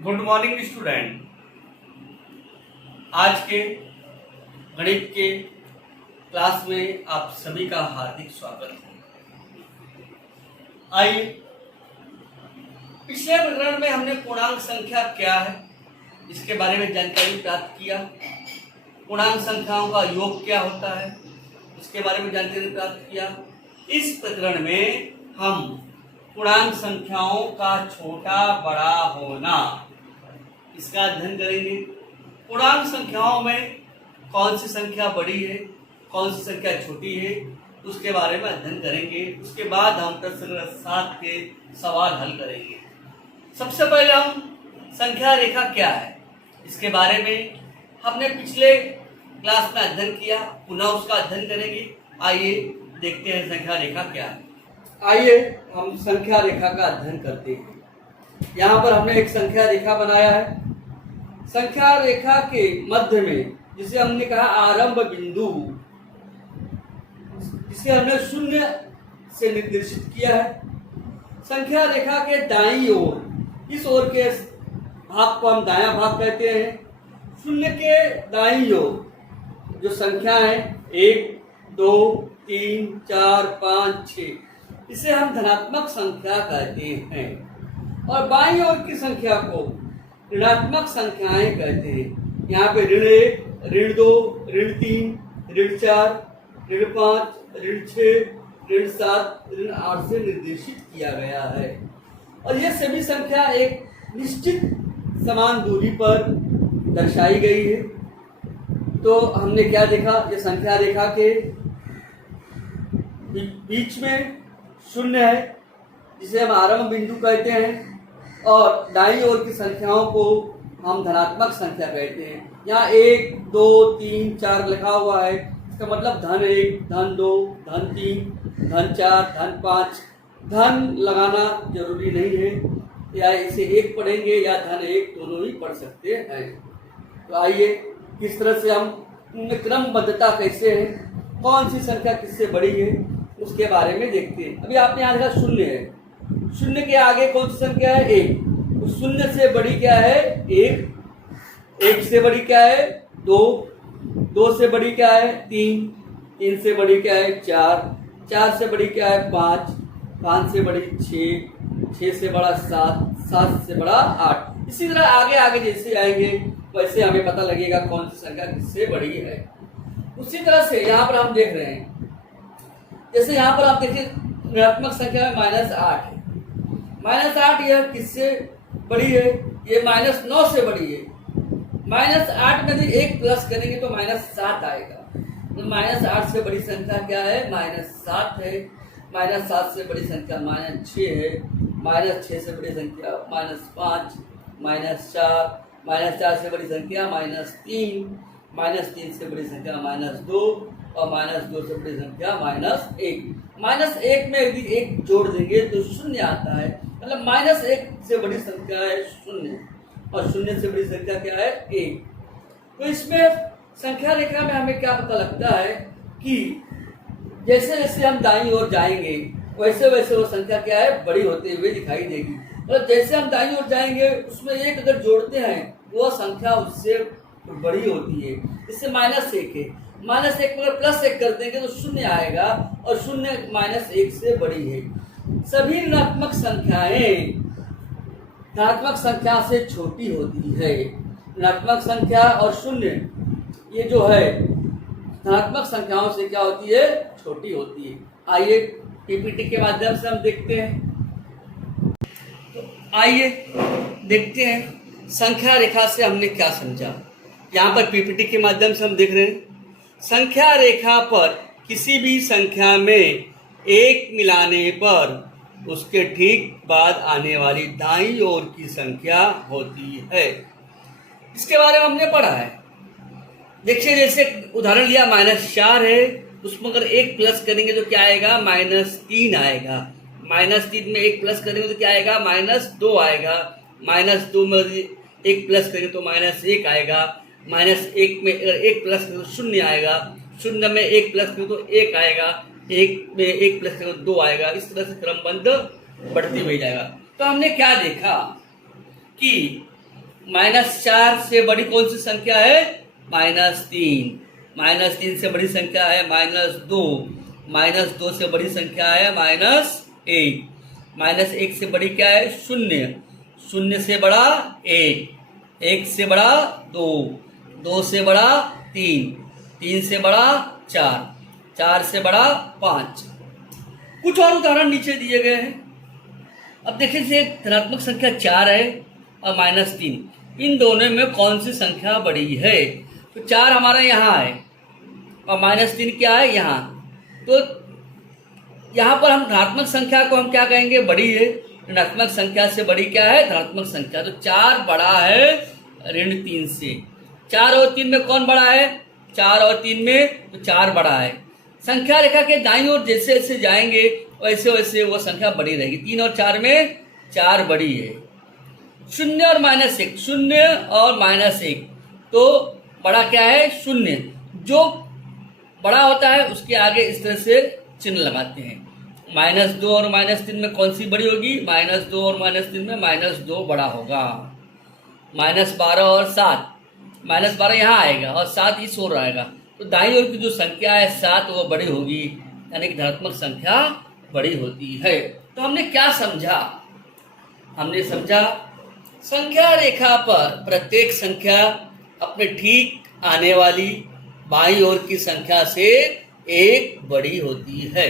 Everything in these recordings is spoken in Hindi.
Good morning student. आज के गणित के क्लास में आप सभी का हार्दिक स्वागत है। आइए, पिछले प्रकरण में हमने पूर्णांक संख्या क्या है इसके बारे में जानकारी प्राप्त किया। पूर्णांक संख्याओं का योग क्या होता है इसके बारे में जानकारी प्राप्त किया। इस प्रकरण में हम पूर्णांक संख्याओं का छोटा बड़ा होना इसका अध्ययन करेंगे। पूर्णांक संख्याओं में कौन सी संख्या बड़ी है, कौन सी संख्या छोटी है, उसके बारे में अध्ययन करेंगे। उसके बाद हम प्रश्न 7 के सवाल हल करेंगे। सबसे पहले हम संख्या रेखा क्या है इसके बारे में हमने पिछले क्लास में अध्ययन किया, पुनः उसका अध्ययन करेंगे। आइए देखते हैं संख्या रेखा क्या है। आइए हम संख्या रेखा का अध्ययन करते हैं। यहाँ पर हमने एक संख्या रेखा बनाया है। संख्या रेखा के मध्य में जिसे हमने कहा आरंभ बिंदु, जिसे हमने शून्य से निर्देशित किया है। संख्या रेखा के दाईं ओर, इस ओर के भाग को हम दायां भाग कहते हैं। शून्य के दाईं ओर जो संख्या है 1, 2, 3, 4, 5, 6, इसे हम धनात्मक संख्या कहते हैं और बाईं ओर की संख्या को ऋणात्मक संख्याएं कहते हैं। यहाँ पे ऋण 1, ऋण 2, ऋण 3, ऋण 4, ऋण 5, ऋण 6, ऋण 7, ऋण 8 से निर्देशित किया गया है और ये सभी संख्या एक निश्चित समान दूरी पर दर्शाई गई है। तो हमने क्या देखा, ये संख्या रेखा के बीच में शून्य है जिसे हम आरंभ बिंदु कहते हैं और दाईं ओर की संख्याओं को हम धनात्मक संख्या कहते हैं। यहाँ 1, 2, 3, 4 लिखा हुआ है, इसका मतलब धन 1, धन 2, धन 3, धन 4, धन 5। धन लगाना जरूरी नहीं है, या इसे 1 पढ़ेंगे या धन 1, दोनों ही पढ़ सकते हैं। तो आइए किस तरह से हम क्रमबद्धता कैसे है, कौन सी संख्या किससे बड़ी है उसके बारे में देखते हैं। अभी आपने यहाँ देखा शून्य है, शून्य के आगे कौन सी संख्या है 1, तो शून्य से बड़ी क्या है 1, 1 से बड़ी क्या है 2, 2 से बड़ी क्या है 3, 3 से बड़ी क्या है 4, 4 से बड़ी क्या है 5, 5 से बड़ी 6, 6 से बड़ा 7, 7 से बड़ा 8। इसी तरह आगे आगे जैसे आएंगे वैसे हमें पता लगेगा कौन सी संख्या किससे बड़ी है। उसी तरह से यहाँ पर हम देख रहे हैं, जैसे यहाँ पर आप देखिए ऋणात्मक संख्या में -8 है। -8 यह किससे बड़ी है, ये -9 से बड़ी है। -8 में यदि 1 प्लस करेंगे तो -7 आएगा। तो -8 से बड़ी संख्या क्या है -7 है। -7 से बड़ी संख्या -6 है। -6 से बड़ी संख्या -5, -4, -4 से बड़ी संख्या -3, -3 से बड़ी संख्या -2 और -2 से बड़ी संख्या -1। -1 में यदि 1 जोड़ देंगे तो शून्य आता है, मतलब -1 से बड़ी संख्या है शून्य और शून्य से बड़ी संख्या क्या है 1। तो इसमें संख्या रेखा में हमें क्या पता लगता है कि जैसे जैसे हम दाईं ओर जाएंगे वैसे वैसे वो संख्या क्या है बड़ी होते हुए दिखाई देगी। मतलब जैसे हम दाईं ओर जाएंगे उसमें 1 अगर जोड़ते हैं वो संख्या उससे बड़ी होती है। इससे -1 है, -1 में +1 कर देंगे तो शून्य आएगा और शून्य -1 से बड़ी है। सभी ऋणात्मक संख्याएं धनात्मक संख्या से छोटी होती है। ऋणात्मक संख्या और शून्य ये जो है धनात्मक संख्याओं से क्या होती है, छोटी होती है। आइए पीपीटी के माध्यम से हम देखते हैं। तो आइए देखते हैं संख्या रेखा से हमने क्या समझा। यहाँ पर पीपीटी के माध्यम से हम देख रहे हैं, संख्या रेखा पर किसी भी संख्या में 1 मिलाने पर उसके ठीक बाद आने वाली दाईं ओर की संख्या होती है। इसके बारे में हमने पढ़ा है। देखिए जैसे उदाहरण लिया -4 है, उसमें अगर 1 प्लस करेंगे तो क्या आएगा -3 आएगा। -3 में 1 प्लस करेंगे तो क्या आएगा -2 आएगा। -2 में 1 प्लस करेंगे तो -1 आएगा। -1 में अगर 1 प्लस करें तो शून्य आएगा। शून्य में 1 प्लस करें तो 1 आएगा। 1 में 1 प्लस करें तो 2 आएगा। इस तरह से क्रमबद्ध बढ़ती हुई जाएगा। तो हमने क्या देखा कि -4 से बड़ी कौन सी संख्या है? -3। -3 से बड़ी संख्या है -2। -2 से बड़ी संख्या है -1। -1 से बड़ी क्या है? 0। 0 से बड़ा 1। 1 से बड़ा 2। 2 से बड़ा 3। 3 से बड़ा 4। 4 से बड़ा 5। कुछ और उदाहरण नीचे दिए गए हैं। अब देखिए से एक धनात्मक संख्या 4 है और -3, इन दोनों में कौन सी संख्या बड़ी है? तो 4 हमारा यहाँ है और -3 क्या है? यहाँ। तो यहाँ पर हम धनात्मक संख्या को हम क्या कहेंगे? बड़ी है। ऋणात्मक संख्या से बड़ी क्या है? धनात्मक संख्या। तो 4 बड़ा है -3 से। 4 और 3 में कौन बड़ा है? 4 और 3 में तो 4 बड़ा है। संख्या रेखा के दाईं ओर जैसे जैसे जाएंगे वैसे वैसे वो संख्या बड़ी रहेगी। 3 और 4 में 4 बड़ी है। 0 और -1, 0 और -1 तो बड़ा क्या है? 0। जो बड़ा होता है उसके आगे इस तरह से चिन्ह लगाते हैं। -2 और -3 में कौन सी बड़ी होगी? -2 और -3 में -2 बड़ा होगा। -12 और 7, -12 यहाँ आएगा और 7 इस ओर आएगा। तो दाईं ओर की जो संख्या है 7 वो बड़ी होगी, यानी कि धनात्मक संख्या बड़ी होती है। तो हमने क्या समझा? हमने समझा संख्या रेखा पर प्रत्येक संख्या अपने ठीक आने वाली बाईं ओर की संख्या से एक बड़ी होती है।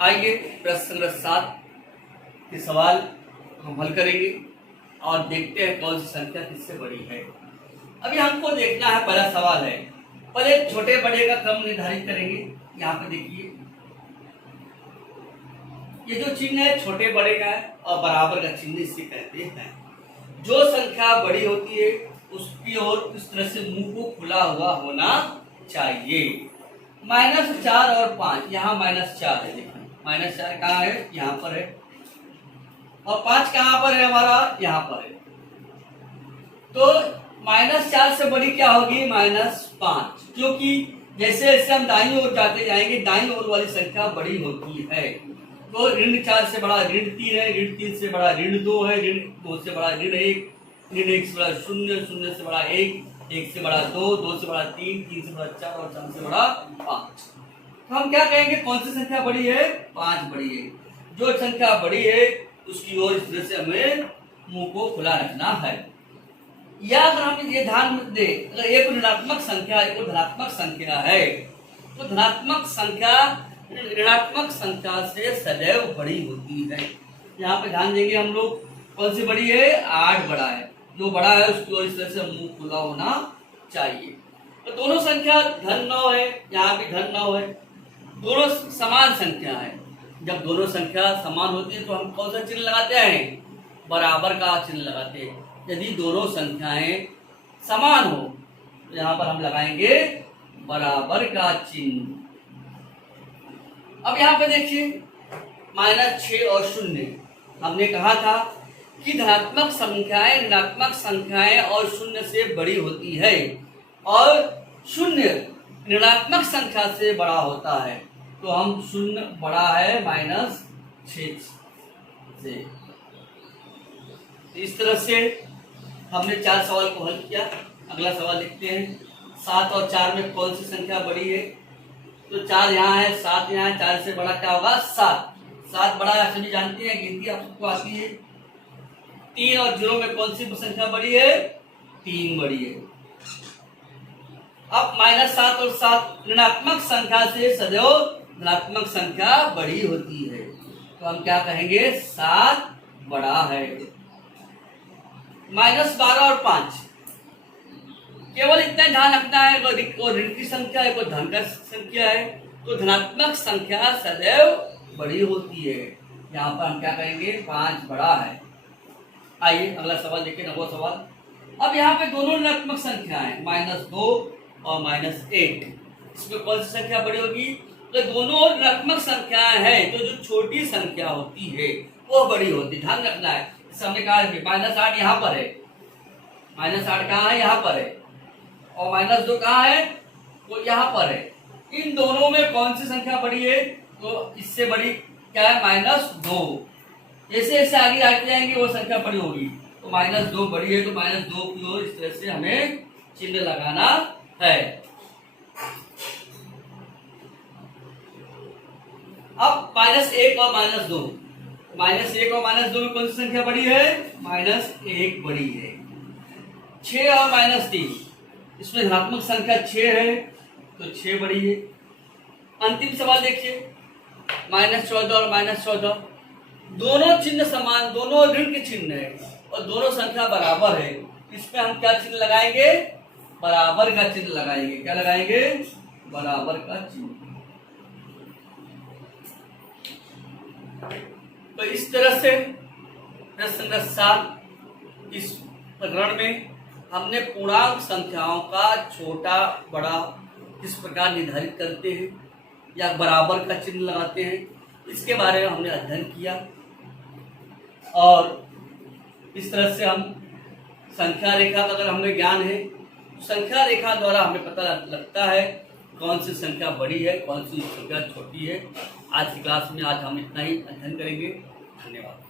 आइए प्रश्न संख्या 7 के सवाल हम हल करेंगे और देखते हैं कौन सी संख्या किससे बड़ी है। अभी हमको देखना है, पहला सवाल है, पहले छोटे बड़े का क्रम निर्धारित करेंगे। यहाँ पे देखिए ये जो चिन्ह है छोटे बड़े का है और बराबर का चिन्ह इसे कहते हैं। जो संख्या बड़ी होती है उसकी ओर इस तरह से मुंह को खुला हुआ होना चाहिए। -4 और 5, यहाँ -4 है। देखिए -4 कहाँ है? यहाँ पर है। और 5 कहाँ पर है? हमारा यहाँ पर है। तो -4 से बड़ी क्या होगी? -5, क्योंकि जैसे जैसे हम दाईं ओर जाते जाएंगे दाईं ओर वाली संख्या बड़ी होती है। तो ऋण 4 से बड़ा ऋण 3 है, ऋण 3 से बड़ा ऋण 2 है, ऋण 2 से बड़ा ऋण 1, ऋण 1 से बड़ा 0, 0 से बड़ा 1, 1 से बड़ा 2, 2 से बड़ा 3, 3 से बड़ा 4 और 4 से बड़ा 5। तो हम क्या कहेंगे? कौन सी संख्या बड़ी है? 5 बड़ी है। जो संख्या बड़ी है उसकी ओर इस तरह से हमें मुंह को खुला रखना है। या अगर हम ये ध्यान दे, अगर एक ऋणात्मक संख्या एक धनात्मक संख्या है तो धनात्मक संख्या ऋणात्मक संख्या से सदैव बड़ी होती है। यहाँ पे ध्यान देंगे हम लोग, कौन सी बड़ी है? 8 बड़ा है। जो बड़ा है उसकी ओर इस तरह से मुंह खुला होना चाहिए। तो दोनों संख्या धन 9 है, यहाँ भी धन 9 है। दोनों समान संख्या है। जब दोनों संख्या समान होती है तो हम कौन सा चिन्ह लगाते हैं? बराबर का चिन्ह लगाते हैं। यदि दोनों संख्याएं समान हो तो यहाँ पर हम लगाएंगे बराबर का चिन्ह। अब यहाँ पे देखिए -6 और 0, हमने कहा था कि धनात्मक संख्याएं ऋणात्मक संख्याएं और 0 से बड़ी होती है और 0 ऋणात्मक संख्या से बड़ा होता है। तो हम 0 बड़ा है -6 से। इस तरह से हमने 4 सवाल को हल किया। अगला सवाल देखते हैं। 7 और 4 में कौन सी संख्या बड़ी है? तो 4 यहाँ है, 7 यहाँ है। 4 से बड़ा क्या होगा? 7। 7 बड़ा है, सभी जानते हैं, गिनती आप सबको आती है। 3 और 0 में कौन सी संख्या बड़ी है? 3 बड़ी है। अब -7 और 7 ऋणात्मक संख्या से सदैव धनात्मक संख्या बड़ी होती है। तो हम क्या कहेंगे? 7 बड़ा है। -12 और 5, केवल इतना ध्यान रखना है, वो ऋण की संख्या है, वो धन का संख्या है। तो धनात्मक संख्या सदैव बड़ी होती है। यहाँ पर हम क्या कहेंगे? 5 बड़ा है। आइए अगला सवाल देखिए, 9वां सवाल। अब यहाँ पे दोनों ऋणात्मक संख्या है, -2 और -8। इसमें कौन सी संख्या बड़ी होगी? तो दोनों ऋणात्मक संख्याएं हैं तो जो छोटी संख्या होती है वो बड़ी होती है। ध्यान रखना है। हमने कहा -8 यहाँ पर है, -8 कहाँ है? यहाँ पर है। और -2 कहाँ है? तो यहाँ पर है। इन दोनों में कौन सी संख्या बड़ी है? तो इससे बड़ी क्या है, -2। जैसे जैसे आगे आते जाएंगे वो संख्या बड़ी होगी, तो -2 बड़ी है तो -2 की ओर इस तरह से हमें चिन्ह लगाना है। अब -1 और -2, -1 और -2 में कौन सी संख्या बड़ी है, -1 बड़ी है। 6 और -3, इसमें धनात्मक संख्या 6 है तो 6 बड़ी है। अंतिम सवाल देखिए, -14 और -14, दोनों चिन्ह समान, दोनों ऋण के चिन्ह है और दोनों संख्या बराबर है। इसमें हम क्या चिन्ह लगाएंगे, बराबर का चिन्ह लगाएंगे। क्या लगाएंगे, बराबर का चिन्ह। तो इस तरह से प्रश्न संख्या 7 इस प्रकरण में हमने पूर्णांक संख्याओं का छोटा बड़ा किस प्रकार निर्धारित करते हैं या बराबर का चिन्ह लगाते हैं, इसके बारे में हमने अध्ययन किया। और इस तरह से हम संख्या रेखा का अगर हमें ज्ञान है, संख्या रेखा द्वारा हमें पता लगता है कौन सी संख्या बड़ी है, कौन सी संख्या छोटी है। आज की क्लास में आज हम इतना ही अध्ययन करेंगे। धन्यवाद।